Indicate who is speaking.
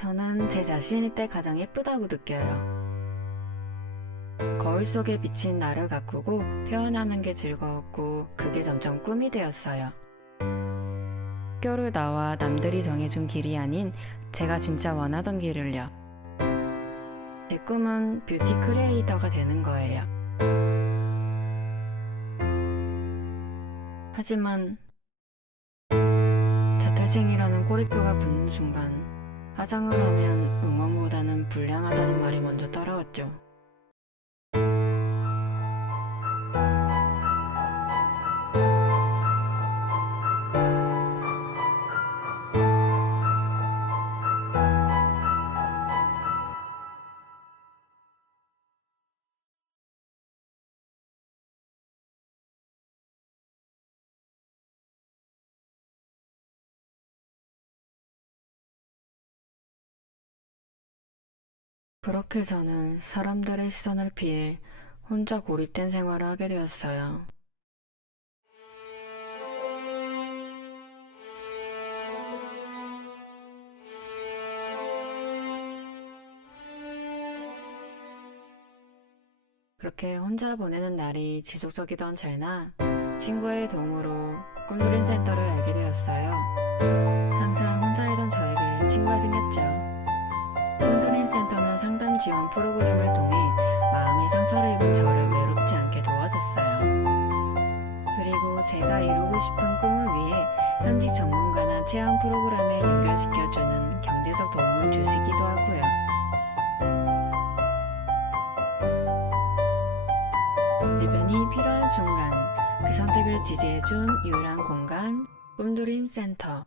Speaker 1: 저는 제 자신일 때 가장 예쁘다고 느껴요. 거울 속에 비친 나를 가꾸고 표현하는 게 즐거웠고 그게 점점 꿈이 되었어요. 학교를 나와 남들이 정해준 길이 아닌 제가 진짜 원하던 길을요. 제 꿈은 뷰티 크리에이터가 되는 거예요. 하지만 자퇴생이라는 꼬리표가 붙는 순간 화장을 하면 응원보다 그렇게 저는 사람들의 시선을 피해 혼자 고립된 생활을 하게 되었어요. 그렇게 혼자 보내는 날이 지속적이던 제나 친구의 도움으로 꿈누린 센터를 알게 되었어요. 항상 혼자이던 저에게 친구가 프로그램을 통해 마음의 상처를 입은 저를 외롭지 않게 도와줬어요. 그리고 제가 이루고 싶은 꿈을 위해 현지 전문가나 체험 프로그램에 연결시켜주는 경제적 도움을 주시기도 하고요. 대변이 필요한 순간 그 선택을 지지해준 유일한 공간 꿈드림 센터.